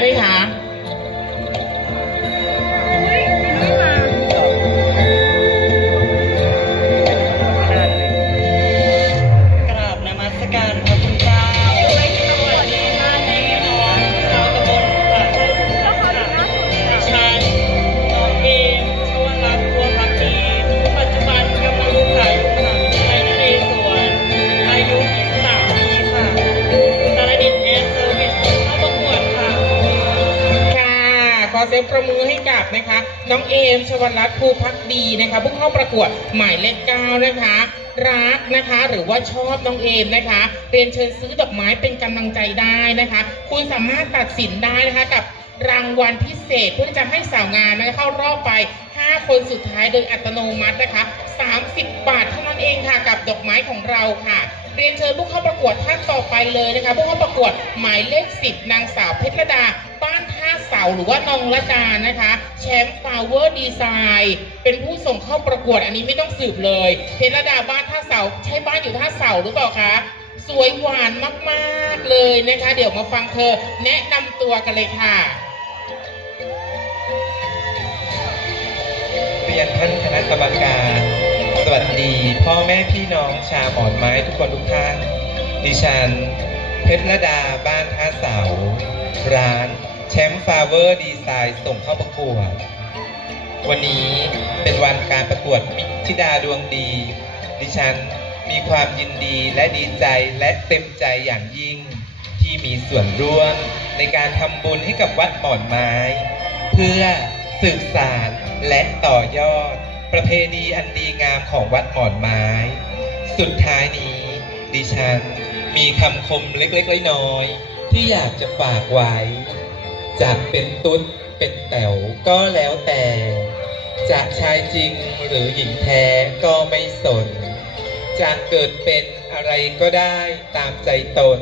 ไหมคะ น้องเอมชวรัตน์ภูพักดีนะคะผู้เข้าประกวดหมายเลขเก้านะคะ รักนะคะ หรือว่าชอบน้องเอมนะคะ เรียนเชิญซื้อดอกไม้เป็นกำลังใจได้นะคะ คุณสามารถตัดสินได้นะคะกับรางวัลพิเศษเพื่อจะให้สาวงามนะคะเข้ารอบไป 5 คนสุดท้ายโดยอัตโนมัตินะคะ 30 บาทเท่านั้นเองค่ะกับดอกไม้ของเราค่ะ รียนเชิญผู้เข้าประกวดท่านต่อไปเลยนะคะผู้เข้าประกวดหมายเลข10นางสาวเพชรระดาบ้านท่าเสาหรือว่านองละดานะคะแชมป์ฟาวเวอร์ดีไซน์เป็นผู้ส่งเข้าประกวดอันนี้ไม่ต้องสืบเลย เพชรระดาบ้านท่าเสาใช่บ้านอยู่ท่าเสาหรือเปล่าคะสวยหวานมากๆเลยนะคะ เดี๋ยวมาฟังเธอแนะนำตัวกันเลยค่ะ เรียนท่านคณะกรรมการ วัสดีพ่อแม่พี่น้องชาวหมอนไม้ทุกคนทุกท่าน ดิฉัน เพชรระดาบ้านท่าเสา ร้านแชมป์ฟาเวอร์ดีไซน์ส่งเข้าประกวด วันนี้เป็นวันการประกวดมิธิดาดวงดี ดิฉันมีความยินดีและดีใจและเต็มใจอย่างยิ่ง ที่มีส่วนร่วมในการทำบุญให้กับวัดหมอนไม้ เพื่อสืบสารและต่อยอด ประเพณีอันดีงามของวัดหมอนไม้ สุดท้ายนี้ ดิฉันมีคำคมเล็กๆน้อยๆที่อยากจะฝากไว้จะเป็นตุ๊ดเป็นแต๋วก็แล้วแต่จะชายจริงหรือหญิงแท้ก็ไม่สนจะเกิดเป็นอะไรก็ได้ตามใจตน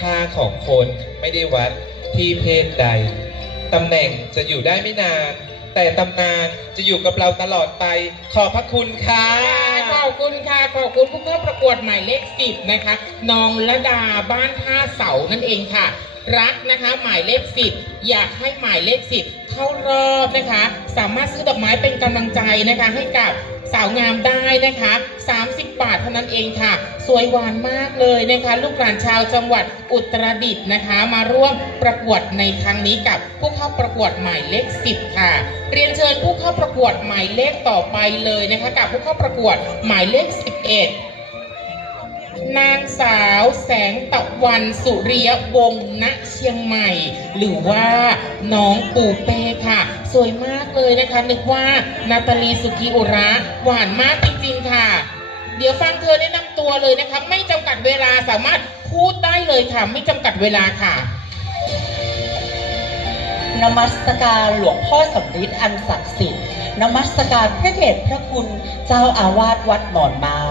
ค่าของคนไม่ได้วัดที่เพศใดตำแหน่งจะอยู่ได้ไม่นาน แต่ตำนานจะอยู่กับเราตลอดไป ขอบพระคุณค่ะ ขอบคุณค่ะ ขอบคุณผู้เข้าประกวดหมายเลขสิบนะคะนองละดาบ้านท่าเสานั่นเองค่ะ รักนะคะหมายเลขสิบอยากให้หมายเลขสิบเข้ารอบนะคะ สามารถซื้อดอกไม้เป็นกำลังใจนะคะให้กับ สาวงามได้นะคะ 30 บาทเท่านั้นเองค่ะ สวยหวานมากเลยนะคะ ลูกหลานชาวจังหวัดอุตรดิตถ์นะคะ มาร่วมประกวดในครั้งนี้กับผู้เข้าประกวดหมายเลข 10 ค่ะ เรียนเชิญผู้เข้าประกวดหมายเลขต่อไปเลยนะคะ กับผู้เข้าประกวดหมายเลข 11 นางสาวแสงตะวันสุริยวงศ์ณเชียงใหม่ หรือว่าน้องปูเป้ค่ะ สวยมากเลยนะคะ นึกว่านาตาลีสุกิอุระหวานมากจริงๆค่ะ เดี๋ยวฟังเธอแนะนำตัวเลยนะคะ ไม่จำกัดเวลาสามารถพูดได้เลยค่ะ ไม่จำกัดเวลาค่ะนมัสการหลวงพ่อสำริดอันศักดิ์สิทธิ์ นมัสการพระเดชพระคุณเจ้าอาวาสวัดหมอนไม้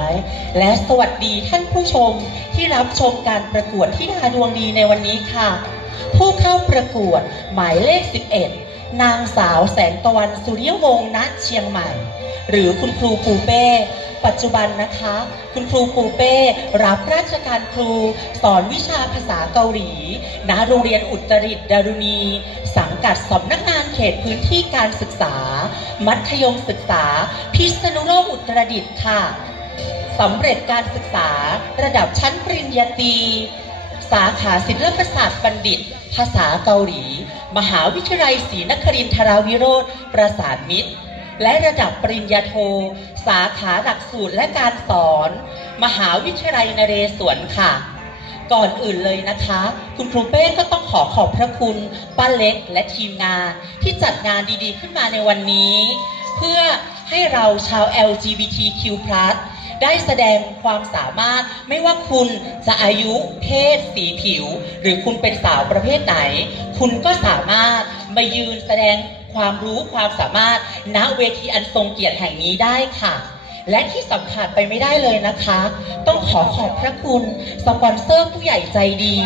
และสวัสดีท่านผู้ชมที่รับชมการประกวดที่ดาดวงดีในวันนี้ค่ะ ผู้เข้าประกวดหมายเลข 11 นางสาวแสงตะวันสุริยวงศ์ณเชียงใหม่ หรือคุณครูปูเป้ปัจจุบันนะคะ คุณครูปูเป้รับราชการครู สอนวิชาภาษาเกาหลีณโรงเรียนอุตริตดารุณี สังกัดสำนักงานเขตพื้นที่การศึกษา มัธยมศึกษา พิษณุโลกอุตรดิตถ์ค่ะสำเร็จการศึกษาระดับชั้นปริญญาตรีสาขาศิลปศาสตร์บัณฑิต ภาษาเกาหลี มหาวิทยาลัยศรีนครินทราวิโรธประสานมิตร และระดับปริญญาโท สาขาหลักสูตรและการสอน มหาวิทยาลัยนเรศวรค่ะ ก่อนอื่นเลยนะคะ คุณครูเป้ก็ต้องขอขอบพระคุณป้าเล็กและทีมงาน ที่จัดงานดีๆ ขึ้นมาในวันนี้ เพื่อให้เราชาว LGBTQ+ ได้แสดงความสามารถไม่ว่าคุณจะอายุเพศสีผิว หรือคุณเป็นสาวประเภทไหน คุณก็สามารถมายืนแสดงความรู้ความสามารถณเวทีอันทรงเกียรติแห่งนี้ได้ค่ะ และที่สำคัญไปไม่ได้เลยนะคะ ต้องขอขอบพระคุณสปอนเซอร์ผู้ใหญ่ใจดี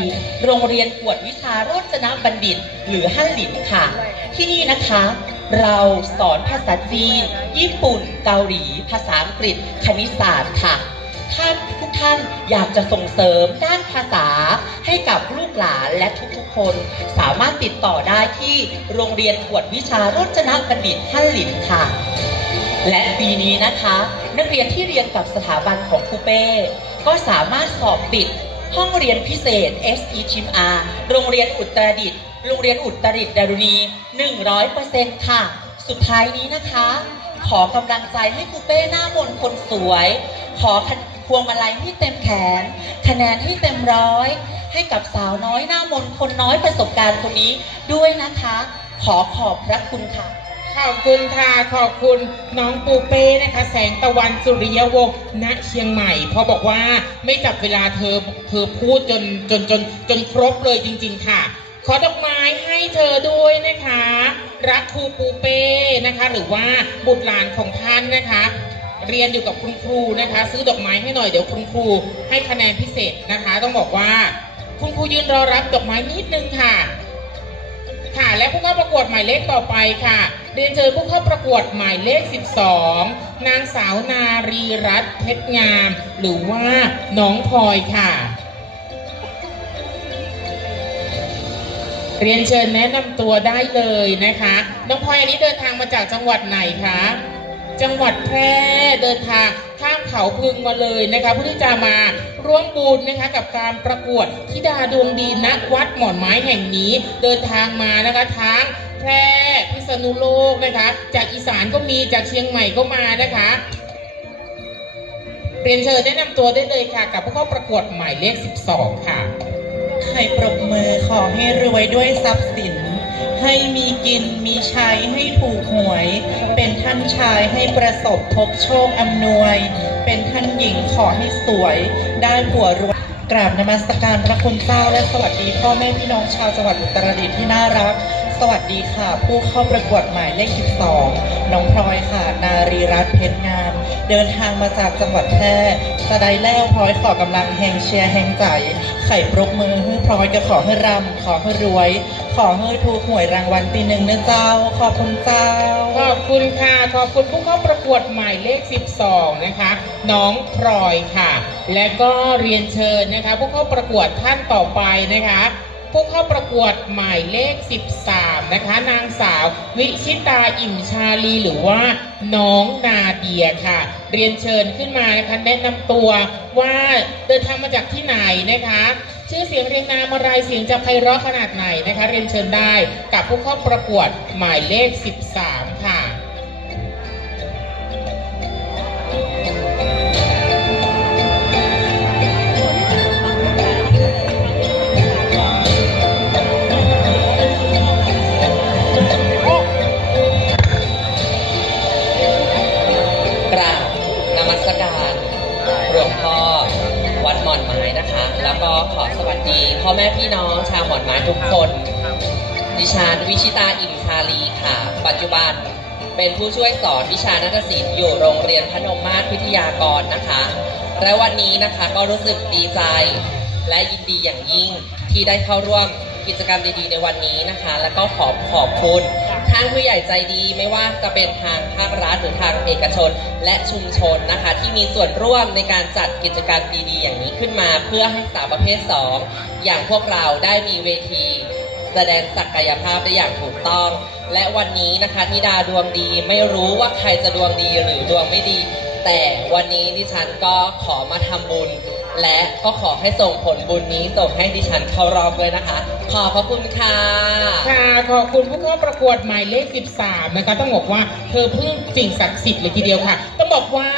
โรงเรียนกวดวิชาโรจนบัณฑิต หรือฮั่นหลินค่ะ ที่นี่นะคะ เราสอนภาษาจีน ญี่ปุ่น เกาหลี ภาษาอังกฤษ คณิตศาสตร์ค่ะท่านทุกท่านอยากจะส่งเสริมด้านภาษาให้กับลูกหลานและทุกๆคน สามารถติดต่อได้ที่โรงเรียนกวดวิชาโรจนบัณฑิตท่านหลินค่ะ และปีนี้นะคะ นักเรียนที่เรียนกับสถาบันของครูเป้ ก็สามารถสอบติดห้องเรียนพิเศษ SE c h i m R โรงเรียนอุตรดิตถ์โรงเรียนอุตรดิตถ์ดารุณี 100%ค่ะ สุดท้ายนี้นะคะ ขอกำลังใจให้ครูเป้หน้ามนคนสวย ขอพวงมาลัยให้เต็มแขน คะแนนให้เต็มร้อย ให้กับสาวน้อยหน้ามนคนน้อยประสบการณ์คนนี้ด้วยนะคะ ขอขอบพระคุณค่ะ ขอบคุณค่ะขอบคุณน้องปูเป้นะคะ แสงตะวันสุริยวงศ์ณเชียงใหม่พราะบอกว่าไม่จับเวลาเธอเธอพูดจนจนจนจนครบเลยจริง ๆ ค่ะ ขอดอกไม้ให้เธอด้วยนะคะ รักครูปูเป้นะคะ หรือว่าบุตรหลานของท่านนะคะ เรียนอยู่กับคุณครูนะคะ ซื้อดอกไม้ให้หน่อยเดี๋ยวคุณครูให้คะแนนพิเศษนะคะ ต้องบอกว่า คุณครูยืนรอรับดอกไม้นิดนึงค่ะ ค่ะ และผู้เข้าประกวดหมายเลขต่อไปค่ะ เรียนเชิญผู้เข้าประกวดหมายเลข 12 นางสาวนารีรัตน์เพชรงาม หรือว่าน้องพลอยค่ะ เรียนเชิญแนะนำตัวได้เลยนะคะ น้องพลอยอันนี้เดินทางมาจากจังหวัดไหนคะจังหวัดแพร่เดินทางข้ามเขาพึงมาเลยนะคะเพื่อที่จะมา ร่วมบุญนะคะกับการประกวดธิดาดวงดีณวัดหมอนไม้แห่งนี้เดินทางมานะคะทั้งแพร่พิษณุโลกนะคะ จากอีสานก็มีจากเชียงใหม่ก็มานะคะเรียนเชิญแนะนำตัวได้เลยค่ะ กับผู้เข้าประกวดหมายเลข 12 ค่ะให้ปรบมือขอให้รวยด้วยทรัพย์สิน ให้มีกินมีใช้ให้ถูกหวย เป็นท่านชายให้ประสบพบโชคอำนวย เป็นท่านหญิงขอให้สวย ได้ผัวรวยกราบนมัสการพระคุณเจ้าและสวัสดีพ่อแม่พี่น้องชาวจังหวัดอุตรดิตถ์ที่น่ารัก สวัสดีค่ะ ผู้เข้าประกวดหมายเลข 12 น้องพลอยค่ะ นารีรัตน์เพชรงาม เดินทางมาจากจังหวัดแพร่สะไดแล้วพลอยขอกำลังแห่งเชียร์แห่งใจ ไข่ปรบมือให้พลอยก็ขอให้รำขอให้รวย ขอให้ถูกหวยรางวัลตีหนึ่งนะเจ้า ขอบคุณเจ้า ขอบคุณค่ะ ขอบคุณผู้เข้าประกวดหมายเลข 12 นะคะ น้องพลอยค่ะ และก็เรียนเชิญนะคะ ผู้เข้าประกวดท่านต่อไปนะคะ ผู้เข้าประกวดหมายเลข 13 นะคะ นางสาววิชิตาอิ่มชาลีหรือว่าน้องนาเดียค่ะ เรียนเชิญขึ้นมานะคะแนะนำตัวว่าเดินทางมาจากที่ไหนนะคะ ชื่อเสียงเรียงนามอะไรเสียงจะไพเราะขนาดไหนนะคะ เรียนเชิญได้กับผู้เข้าประกวดหมายเลข 13 ค่ะ ม่พี่น้องชาวหมอนไม้ทุกคน ดิฉันวิชิตาอิมชาลีค่ะ ปัจจุบันเป็นผู้ช่วยสอนวิชานาฏศิลป์อยู่โรงเรียนพนมมาศพิทยากรนะคะ และวันนี้นะคะก็รู้สึกดีใจ และยินดีอย่างยิ่งที่ได้เข้าร่วม กิจกรรมดีๆ ในวันนี้นะคะ แล้วก็ขอขอบคุณทางผู้ใหญ่ใจดีไม่ว่าจะเป็นทางภาครัฐหรือทางเอกชน และชุมชนนะคะ ที่มีส่วนร่วมในการจัดกิจกรรมดีๆ อย่างนี้ขึ้นมา เพื่อให้สาวประเภท 2 อย่างพวกเราได้มีเวทีแสดงศักยภาพได้อย่างถูกต้อง และวันนี้นะคะธิดาดวงดีไม่รู้ว่าใครจะดวงดีหรือดวงไม่ดี แต่วันนี้ดิฉันก็ขอมาทำบุญ และก็ขอให้ส่งผลบุญนี้ส่งให้ดิฉันเข้ารอบเลยนะคะ ขอบพระคุณค่ะ ค่ะ ขอบคุณผู้เข้าประกวดหมายเลข 13 นะคะ ต้องบอกว่าเธอพึ่งสิ่งศักดิ์สิทธิ์เลยทีเดียวค่ะ ต้องบอกว่า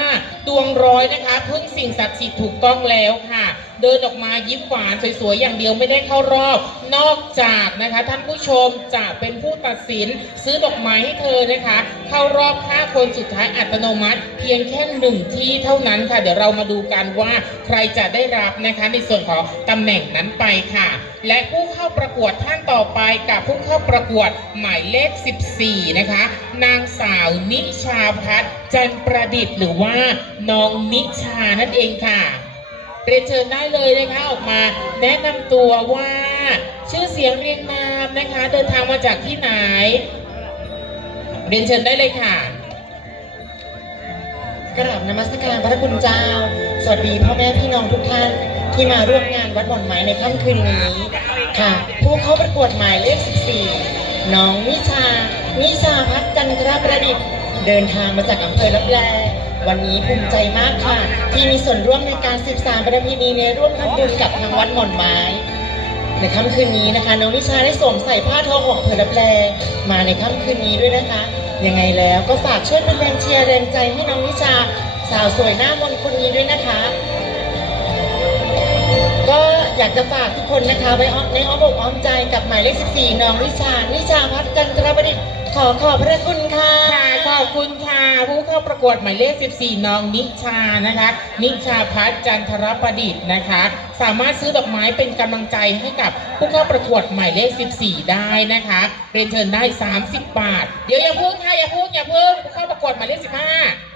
ดวงร้อยนะคะพึ่งสิ่งศักดิ์สิทธิ์ถูกต้องแล้วค่ะ เดินออกมายิ้มหวานสวยๆอย่างเดียวไม่ได้เข้ารอบ นอกจากนะคะ ท่านผู้ชมจะเป็นผู้ตัดสินซื้อดอกไม้ให้เธอนะคะ เข้ารอบ 5 คนสุดท้ายอัตโนมัติ เพียงแค่หนึ่งที่เท่านั้นค่ะ เดี๋ยวเรามาดูกันว่าใครจะได้รับนะคะ ในส่วนของตำแหน่งนั้นไปค่ะ และผู้เข้าประกวดท่านต่อไปกับผู้เข้าประกวดหมายเลข 14 นะคะ นางสาวนิชาพัฒน์จันประดิษฐ์หรือว่าน้องนิชานั่นเองค่ะ เรียนเชิญได้เลยนะคะออกมา แนะนำตัวว่าชื่อเสียงเรียงนามนะคะ เดินทางมาจากที่ไหน เรียนเชิญได้เลยค่ะ กราบนมัสการพระคุณเจ้า สวัสดีพ่อแม่พี่น้องทุกท่านที่มาร่วมงานวัดบ่อนไม้ในค่ำคืนนี้ ค่ะ ผู้เข้าประกวดหมายเลข 14 น้องนิชา นิชาพัฒน์จันทรประดิษฐ์ เดินทางมาจากอำเภอลับแล วันนี้ภูมิใจมากค่ะ ที่มีส่วนร่วมในการสืบสานประเพณีในร่วมทำบุญกับทางวัดหม่อนไม้ในค่ำคืนนี้นะคะน้องนิชาได้สวมใส่ผ้าทอของอเภอลับแลมาในค่ำคืนนี้ด้วยนะคะ ยังไงแล้วก็ฝากช่วยเป็นแรงเชียร์แรงใจให้น้องนิชาสาวสวยหน้ามนคนนี้ด้วยนะคะ ก็อยากจะฝากทุกคนนะคะไว้ออในอ้อมอกอ้อมใจกับหมายเลข 14 น้องนิชานิชาพัฒน์จันทรประดิษฐ์ขอขอบพระคุณค่ะ อบคุณค่ะผู้เข้าประกวดหมายเลข 14 น้องนิชานะคะ นิชาพัฒน์จันทรประดิษฐ์นะคะ สามารถซื้อดอกไม้เป็นกำลังใจให้กับผู้เข้าประกวดหมายเลข 14 ได้นะคะเรียนเชิญได้ 30 บาท เดี๋ยวอย่าพูดค่ะอย่าพูดอย่าพิ่งผู้เข้าประกวดหมายเลข 15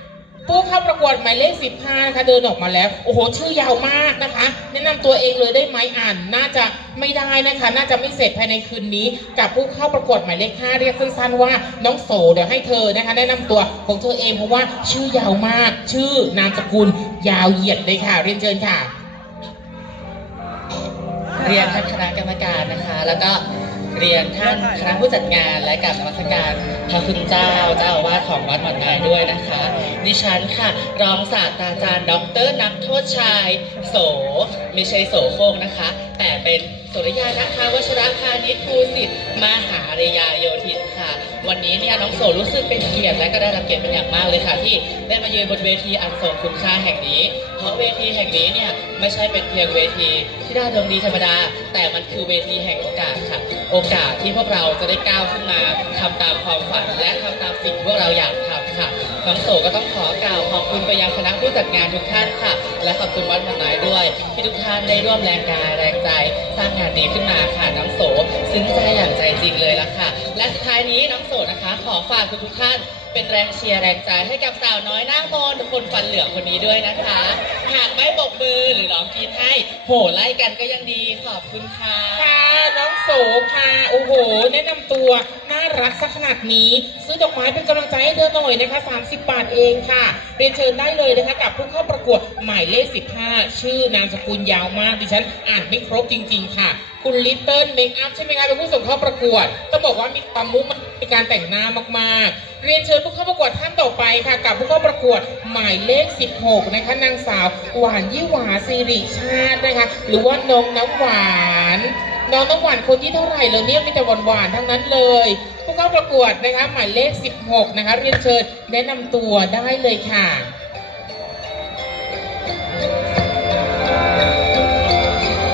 ผู้เข้าประกวดหมายเลข 15 นะคะเดินออกมาแล้ว โอ้โห ชื่อยาวมากนะคะ แนะนำตัวเองเลยได้ไหมอ่าน น่าจะไม่ได้นะคะ น่าจะไม่เสร็จภายในคืนนี้ กับผู้เข้าประกวดหมายเลข 5 เรียกสั้นๆว่าน้องโสเดี๋ยวให้เธอนะคะ แนะนำตัวของเธอเองเพราะว่าชื่อยาวมาก ชื่อนามสกุลยาวเหยียดเลยค่ะ เรียนเชิญค่ะ เรียนท่านคณะกรรมการนะคะ แล้วก็ เรียนท่านคณะผู้จัดงานและกับนมัสการพระคุณเจ้าเจ้าอาวาสของวัดหมอนไม้ด้วยนะคะ ดิฉันค่ะ รองศาสตราจารย์ ดรนักโทษชาย โสไม่ใช่โสโคงนะคะ แต่เป็นสุริยานะคะวชรพานิชภูสิทธิ์มหาเรยาโยธิน ค่ะ วันนี้เนี่ยน้องโสรู้สึกเป็นเกียรติและก็ได้รับเกียรติเป็นอย่างมากเลยค่ะ ที่ได้มายืนบนเวทีอันทรงคุณค่าแห่งนี้ เพราะเวทีแห่งนี้เนี่ยไม่ใช่เป็นเพียงเวที ที่น่าดงดีธรรมดา แต่มันคือเวทีแห่งโอกาสค่ะ โอกาสที่พวกเราจะได้ก้าวขึ้นมาทำตามความฝันและทำตามสิ่งที่พวกเราอยากทำค่ะ น้องโสก็ต้องขอกล่าวขอบคุณไปยังคณะผู้จัดงานทุกท่านค่ะ และขอบคุณวัดหมอนายด้วย ที่ทุกท่านได้ร่วมแรงกายแรงใจสร้างงานนี้ขึ้นมาค่ะน้องโส ซึ้งใจอย่างใจจริงเลยละค่ะ และสุดท้ายนี้น้องโสนะคะ ขอฝากทุกๆท่านเป็นแรงเชียร์แรงใจให้กับสาวน้อยหน้ามนคนฟันเหลืองคนนี้ด้วยนะคะ หากไม่บกมือหรือร้องกรีดให้โหไล่กันก็ยังดีขอบคุณค่ะ ค่ะน้อง โสค่ะโอ้โห แนะนำตัวน่ารักสักขนาดนี้ ซื้อดอกไม้เป็นกำลังใจให้เธอหน่อยนะคะ 30 บาทเองค่ะ เรียนเชิญได้เลยนะคะกับผู้เข้าประกวดหมายเลข 15 ชื่อนามสกุลยาวมากดิฉันอ่านไม่ครบจริง ๆ ค่ะ คุณลิตเติ้ลเมคอัพใช่ไหมคะเป็นผู้ส่งเข้าประกวดต้องบอกว่ามีความมุ่งมั่นในการแต่งหน้ามากๆ เรียนเชิญผู้เข้าประกวดท่านต่อไปค่ะ กับผู้เข้าประกวดหมายเลข 16 นะคะนางสาว หวานยี่หวาสิริชาตินะคะหรือว่าน้องน้ำหวาน น้องน้ำหวานคนที่เท่าไหร่เลยเนี่ยมีแต่หวานๆทั้งนั้นเลย ผู้เข้าประกวดนะคะหมายเลข 16 นะคะเรียนเชิญแนะนำตัวได้เลยค่ะ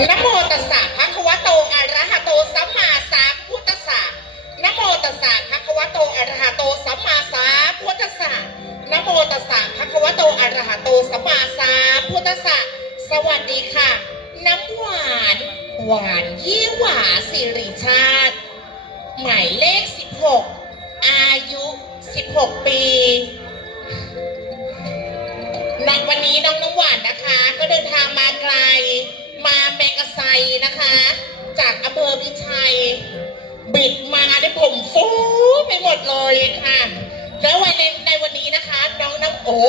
นะโมตัสสะภะคะวะโตอะระหะโตสัมมาสัมพุทธัสสะนะโมตัสสะภะคะวะโตอะระหะโตสัมมาสัมพุทธัสสะนะโมตัสสะภะคะวะโตอะระหะโตสัมมาสัมพุทธัสสะสวัสดีค่ะ น้ำหวาน หวานยี่หวาสิริชาติ หมายเลข 16 อายุ 16 ปีในวันนี้น้องน้ำหวานนะคะ ก็เดินทางมาไกล มาแมกกาไซนะคะ จากอำเภอพิชัย บิดมาได้ผมฟูไปหมดเลยค่ะ แล้ววันในในวันนี้นะคะ น้องน้ำโอ้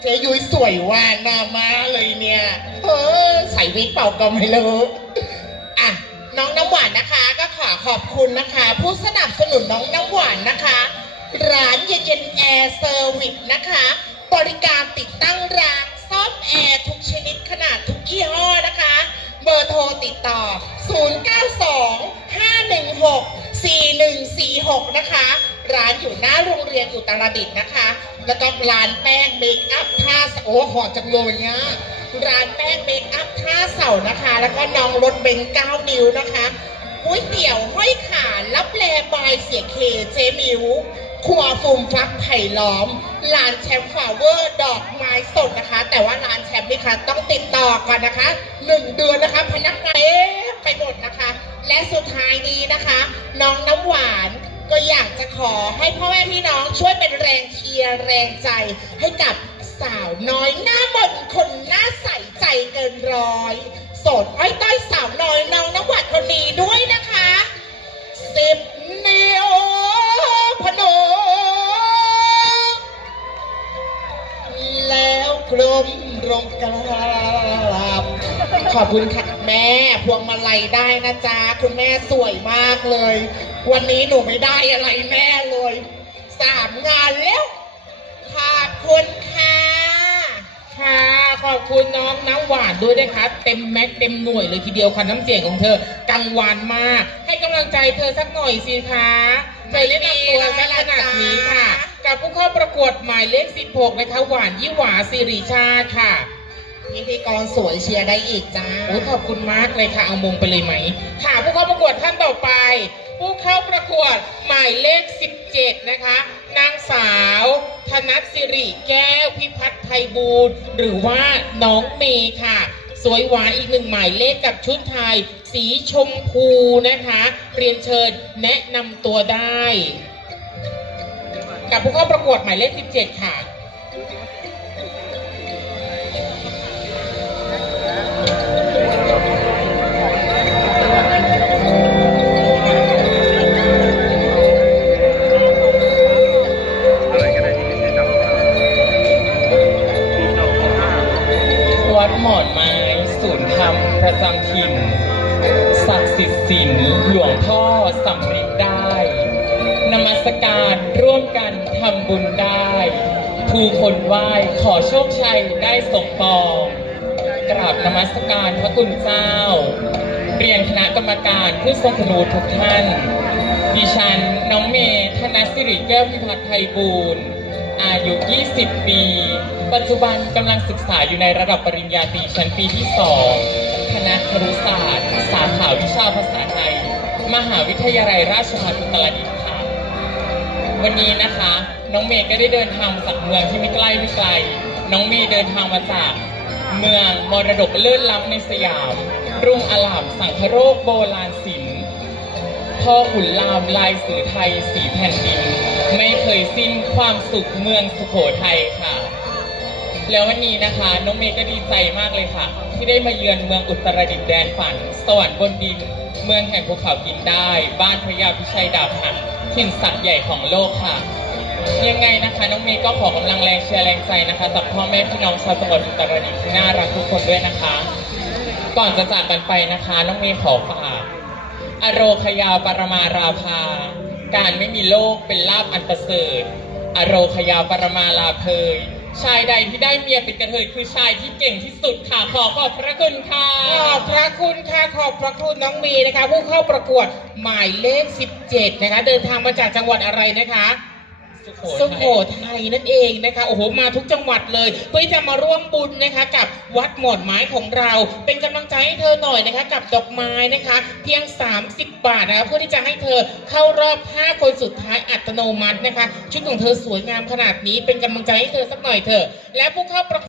เจยุ้ยสวยว่าหน้ามาเลยเนี่ย เออใส่วิกเป่าก็ไม่รู้ำหวานนะคะ ก็ขอขอบคุณนะคะ ผู้สนับสนุนน้องน้ำหวานนะคะ ร้านเย็นเย็นแอร์เซอร์วิสนะคะ บริการติดตั้งรางซ่อมแอร์ทุกชนิดขนาดทุกยี่ห้อนะคะ เบอร์โทรติดต่อ 092-516-4146 นะคะ ร้านอยู่หน้าโรงเรียนอุตรดิตถ์นะคะ แล้วก็ร้านแป้งเมคอัพท่าโอ้หอจังเลยเนี่ยร้านแป้งเมคอัพท่าเสานะคะ แล้วก็น้องรถเบนซ์9นิ้วนะคะก๋วยเตี๋ยวห้อยขารับแลบายเสียเคเจมิวครัวฟูมฟักไผ่ล้อมร้านแชมป์ฟลาวเวอร์ดอกไม้สดนะคะ แต่ว่าร้านแชมป์นี่ค่ะต้องติดต่อก่อนนะคะหนึ่งเดือนนะคะพนักงานเอ๊ไปหมดนะคะ และสุดท้ายนี้นะคะ น้องน้ำหวานก็อยากจะขอให้พ่อแม่พี่น้องช่วยเป็นแรงเชียร์แรงใจให้กับสาวน้อยหน้ามนคนหน้าใสใจเกินร้อย สดอ้อยต้อยสาวน้อยน้องน้ำหวานคนนี้ด้วยนะคะสิบนิ้วพนมแล้วกลมลงกลางขอบคุณค่ะแม่พวงมาลัยได้นะจ๊ะคุณแม่สวยมากเลย วันนี้หนูไม่ได้อะไรแม่เลยสามงานแล้ว ขอบคุณน้องน้ำหวานด้วยนะคะเต็มแม็กเต็มหน่วยเลยทีเดียวค่ะน้ำเสียงของเธอกังวานมาก ให้กำลังใจเธอสักหน่อยสิคะเธอเล่นำตัวซะขนาดนี้ค่ะ กับผู้เข้าประกวดหมายเลข 16 นะคะ หวานยี่หวาสิริชาติค่ะพิธีกรสวยเชียร์ได้อีกจ้าโอ้ยขอบคุณมากเลยค่ะเอามงไปเลยไหม ค่ะผู้เข้าประกวดท่านต่อไป ผู้เข้าประกวดหมายเลข 17 นะคะ นางสาว ธนัทสิริแก้วพิพัฒน์ไพบูลย์หรือว่าน้องเมย์ค่ะ สวยหวานอีกหนึ่งหมายเลขกับชุดไทย สีชมพูนะคะ เรียนเชิญแนะนำตัวได้ กับผู้เข้าประกวดหมายเลข 17 ค่ะ ไหว้ ขอโชคชัยได้สมปองกราบนมัสการพระคุณเจ้า เรียนคณะกรรมการผู้ทรงคุณวุฒิทุกท่าน ดิฉันน้องเมย์ธนสิริแก้วพิพัฒน์ไทยบูรณ์อายุ 20 ปี ปัจจุบันกำลังศึกษาอยู่ในระดับปริญญาตรีชั้นปีที่ 2 คณะครุศาสตร์ สาขาวิชาภาษาไทย มหาวิทยาลัยราชภัฏอุตรดิตถ์ค่ะ วันนี้นะคะ น้องเมย์ก็ได้เดินทางมาจากเมืองที่ไม่ใกล้ไม่ไกล น้องเมย์เดินทางมาจากเมืองมรดกเลื่อนล้ำในสยาม รุ่งอลามสังคโรคโบราณศิลป์พ่อขุนรามลายสือไทยสีแผ่นดิน ไม่เคยสิ้นความสุขเมืองสุโขทัยค่ะ แล้ววันนี้นะคะ น้องเมย์ก็ดีใจมากเลยค่ะ ที่ได้มาเยือนเมืองอุตรดิตถ์แดนฝัน สวรรค์บนดิน เมืองแห่งภูเขากินได้ บ้านพระยาพิชัยดาบหักถิ่นสัตว์ใหญ่ของโลกค่ะ ยังไงนะคะน้องเมย์ก็ขอกำลังแรงเชียร์แรงใจนะคะจากพ่อแม่พี่น้องชาวจังหวัดอุตรดิตถ์ที่น่ารักทุกคนด้วยนะคะ ก่อนจะจากกันไปนะคะ น้องเมย์ขอฝากอโรคยาปรมาราภา การไม่มีโลกเป็นลาบอันประเสริฐอโรคยาปรมาลาเพยชายใดที่ได้เมียเป็นกระเทยคือชายที่เก่งที่สุดค่ะขอขอบพระคุณค่ะ ขอบพระคุณค่ะ ขอบพระคุณน้องมีนะคะ ผู้เข้าประกวดหมายเลข 17 นะคะ เดินทางมาจากจังหวัดอะไรนะคะ สุโขทัยนั่นเองนะคะ โอ้โห มาทุกจังหวัดเลย เพื่อที่จะมาร่วมบุญนะคะ กับวัดหมอนไม้ของเรา เป็นกำลังใจให้เธอหน่อยนะคะ กับดอกไม้นะคะ เพียง 30 บาทนะคะเพื่อที่จะให้เธอเข้ารอบ 5 คนสุดท้ายอัตโนมัตินะคะ ชุดของเธอสวยงามขนาดนี้เป็นกำลังใจให้เธอสักหน่อยเถอะและผู้เข้าประ